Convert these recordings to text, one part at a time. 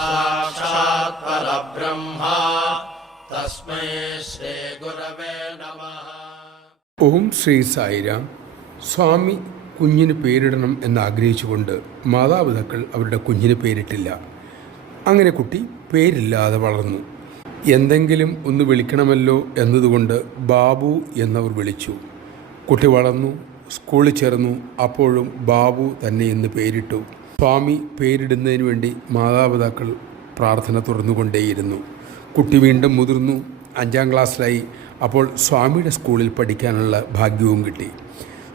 സാക്ഷാത് പരബ്രഹ്മ തസ്മൈ ശ്രീ ഗുരവേ നമഃ. ഓം ശ്രീ സായിരാം. സ്വാമി കുഞ്ഞിന് പേരിടണം എന്നാഗ്രഹിച്ചുകൊണ്ട് മാതാപിതാക്കൾ അവരുടെ കുഞ്ഞിന് പേരിട്ടില്ല. അങ്ങനെ കുട്ടി പേരില്ലാതെ വളർന്നു. എന്തെങ്കിലും ഒന്ന് വിളിക്കണമല്ലോ എന്നതുകൊണ്ട് ബാബു എന്നവർ വിളിച്ചു. കുട്ടി വളർന്നു, സ്കൂളിൽ ചേർന്നു. അപ്പോഴും ബാബു തന്നെ എന്ന് പേരിട്ടു. സ്വാമി പേരിടുന്നതിന് വേണ്ടി മാതാപിതാക്കൾ പ്രാർത്ഥന തുറന്നുകൊണ്ടേയിരുന്നു. കുട്ടി വീണ്ടും മുതിർന്നു, 5ാം ക്ലാസ്സിലായി. അപ്പോൾ സ്വാമിയുടെ സ്കൂളിൽ പഠിക്കാനുള്ള ഭാഗ്യവും കിട്ടി.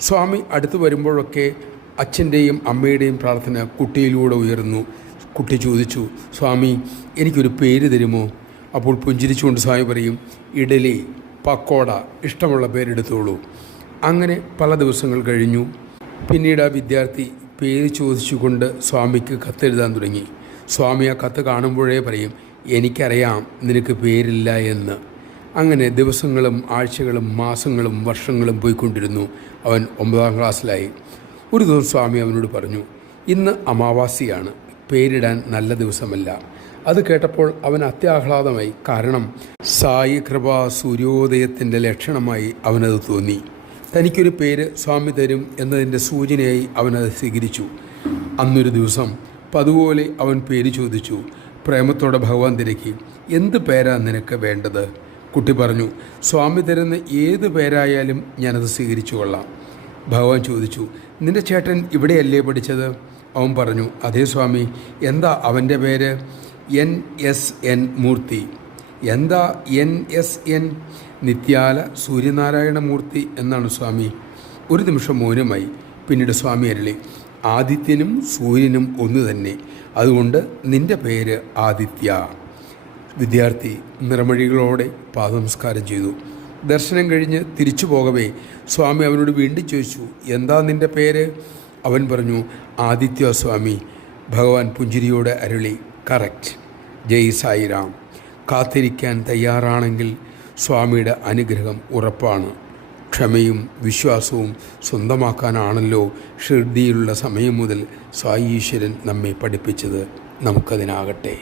സ്വാമി അടുത്ത് വരുമ്പോഴൊക്കെ അച്ഛൻ്റെയും അമ്മയുടെയും പ്രാർത്ഥന കുട്ടിയിലൂടെ ഉയർന്നു. കുട്ടി ചോദിച്ചു, സ്വാമി എനിക്കൊരു പേര് തരുമോ? അപ്പോൾ പുഞ്ചിരിച്ചുകൊണ്ട് സ്വാമി പറയും, ഇഡലി, പക്കോട, ഇഷ്ടമുള്ള പേരെടുത്തോളൂ. അങ്ങനെ പല ദിവസങ്ങൾ കഴിഞ്ഞു. പിന്നീട് ആ വിദ്യാർത്ഥി പേര് ചോദിച്ചുകൊണ്ട് സ്വാമിക്ക് കത്തെഴുതാൻ തുടങ്ങി. സ്വാമി ആ കത്ത് കാണുമ്പോഴേ പറയും, എനിക്കറിയാം നിനക്ക് പേരില്ല എന്ന്. അങ്ങനെ ദിവസങ്ങളും ആഴ്ചകളും മാസങ്ങളും വർഷങ്ങളും പോയിക്കൊണ്ടിരുന്നു. അവൻ 9ാം ക്ലാസ്സിലായി. ഒരു ദിവസം സ്വാമി അവനോട് പറഞ്ഞു, ഇന്ന് അമാവാസിയാണ്, പേരിടാൻ നല്ല ദിവസമല്ല. അത് കേട്ടപ്പോൾ അവൻ അത്യാഹ്ലാദമായി. കാരണം സായി കൃപാ സൂര്യോദയത്തിൻ്റെ ലക്ഷണമായി അവനത് തോന്നി. തനിക്കൊരു പേര് സ്വാമി തരും എന്നതിൻ്റെ സൂചനയായി അവനത് സ്വീകരിച്ചു. അന്നൊരു ദിവസം പതുപോലെ അവൻ പേര് ചോദിച്ചു. പ്രേമത്തോടെ ഭഗവാൻ തിരക്കി, എന്ത് പേരാ നിനക്ക് വേണ്ടത്? കുട്ടി പറഞ്ഞു, സ്വാമി തരുന്ന ഏത് പേരായാലും ഞാനത് സ്വീകരിച്ചു കൊള്ളാം. ഭഗവാൻ ചോദിച്ചു, നിന്റെ ചേട്ടൻ ഇവിടെയല്ലേ പഠിച്ചത്? അവൻ പറഞ്ഞു, അതേ സ്വാമി. എന്താ അവൻ്റെ പേര്? NSN മൂർത്തി. എന്താ NSN? നിത്യാല സൂര്യനാരായണ മൂർത്തി എന്നാണ് സ്വാമി. ഒരു നിമിഷം മൗനമായി. പിന്നീട് സ്വാമി അരുളി, ആദിത്യനും സൂര്യനും ഒന്ന് തന്നെ, അതുകൊണ്ട് നിന്റെ പേര് ആദിത്യ. വിദ്യാർത്ഥി നിറമൊഴികളോടെ പാദനമസ്കാരം ചെയ്തു. ദർശനം കഴിഞ്ഞ് തിരിച്ചു പോകവേ സ്വാമി അവനോട് വീണ്ടും ചോദിച്ചു, എന്താ നിന്റെ പേര്? അവൻ പറഞ്ഞു, ആദിത്യ സ്വാമി. ഭഗവാൻ പുഞ്ചിരിയോടെ അരുളി, കറക്റ്റ്. ജയ് സായിരാം. കാത്തിരിക്കാൻ തയ്യാറാണെങ്കിൽ സ്വാമിയുടെ അനുഗ്രഹം ഉറപ്പാണ്. ക്ഷമയും വിശ്വാസവും സ്വന്തമാക്കാനാണല്ലോ ഷിർഡിയിലുള്ള സമയം മുതൽ സായി ഈശ്വരൻ നമ്മെ പഠിപ്പിച്ചത്. നമുക്കതിനാകട്ടെ.